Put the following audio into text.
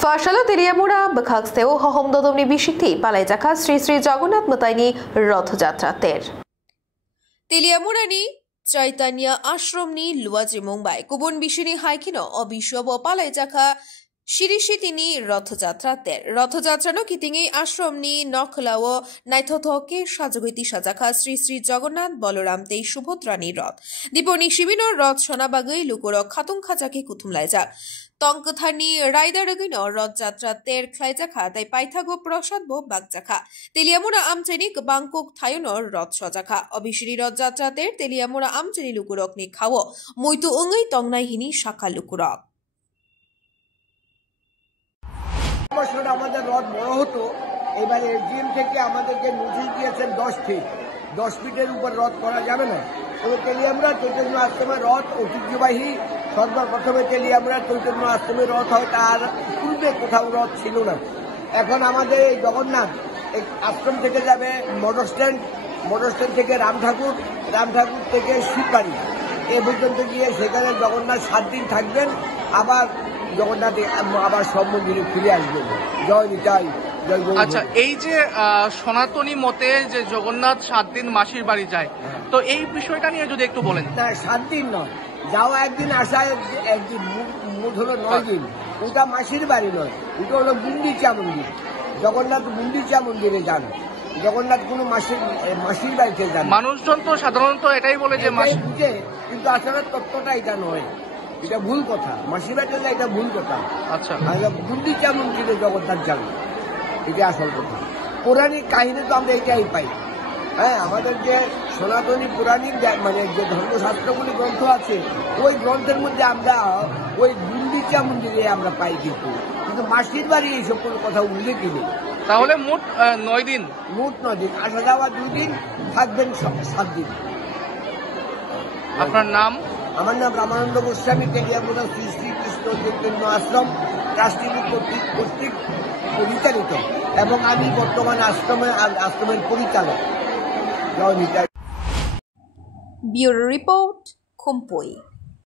Farsalo Tiliamura Bakaksteo Hohom Dodoni Bishiti Palajaka Sri Sri Jagannath Mataini Rothojatrater Tiliamurani Chaitanya Ashramni Luaji Mumbai Kubun Bishini Haikino Obishobo Palajaka Shirishitini Rothojatrano Kitingi Ashramni Noklao Naitothoke Shajagiti Shajaka Sri Sri Jagannath Boloramte Shubhotrani Roth Diponi Shibino Roth Shonabagui Lukuro Khatung Khajaki Kutumlaja Tongkathani Raidaragino Rotjatrater Klaijaka Dai Paithago Prosadbo Bagjaka Tiliamura Amcheni Bangkok Thayono Roth Shojaka Obishiri Rotjatrater Tiliamura Amcheni Lukurokni Khawo Muitu Ungai Tongnai Hini Shaka Lukurok আমাদের রথ বড় হতো এবারে SDM থেকে আমাদেরকে notice দিয়েছেন 10 ফিটের উপর রথ করা যাবে না তবে তেলিয়ামুড়া চৈতন্য আশ্রমের রথ ঐতিহ্যবাহী সর্বপ্রথমে তেলিয়ামুড়া চৈতন্য আশ্রমের রথ হয় তার পূর্বে কোথাও রথ ছিল না এখন আমাদের এই জগন্নাথ আশ্রম থেকে যাবে মোটর স্ট্যান্ড থেকে রাম ঠাকুর থেকে শিববাড়ি এ পর্যন্ত গিয়ে সেখানে জগন্নাথ 7 দিন থাকবেন আবার জগন্নাথে আবার সব মন্দিরে ফিরে আসবেন জয় নিতাই জয় গৌর। আচ্ছা এই যে সনাতনী মতে যে জগন্নাথ 7 দিন মাসির বাড়ি যায় তো এই বিষয়টা নিয়ে যদি একটু বলেন। না 7 দিন নয় যাওয়া একদিন আসা একদিন মোট হলো 9 দিন ওটা মাসির বাড়ি নয় ওটা হলো গুন্ডিচা মন্দির জগন্নাথ গুন্ডিচা মন্দিরে যান জগন্নাথ কোনো মাসির বাড়িতে যান মানুষজন তো সাধারণত এটাই বলে যে মাসি বুঝে কিন্তু আসলে তত্ত্বটা এটা নয় এটা ভুল কথা মাসির বাড়িতে এটা ভুল কথা আচ্ছা গুন্ডিচা মন্দিরে জগন্নাথ যান এটা আসল কথা পৌরাণিক কাহিনী তো আমরা এটাই পাই হ্যাঁ আমাদের যে সনাতনী পৌরাণিক মানে যে ধর্মশাস্ত্রগুলি গ্রন্থ আছে ওই গ্রন্থের মধ্যে আমরা ওই গুন্ডিচা মন্দিরে আমরা পাই কিন্তু মাসির বাড়ি এইসব কোনো কথা উল্লেখই নেই তাহলে মোট 9 দিন আসা যাওয়া 2 দিন থাকবেন 7 দিন। আপনার নাম? আমার নাম রামানন্দ গোস্বামী তেলিয়ামুড়া শ্রী শ্রীকৃষ্ণ চৈতন্য আশ্রম ট্রাস্টি কর্তৃক পরিচালিত এবং আমি বর্তমানে আশ্রমের পরিচালক। Bureau Report, Kumpoi.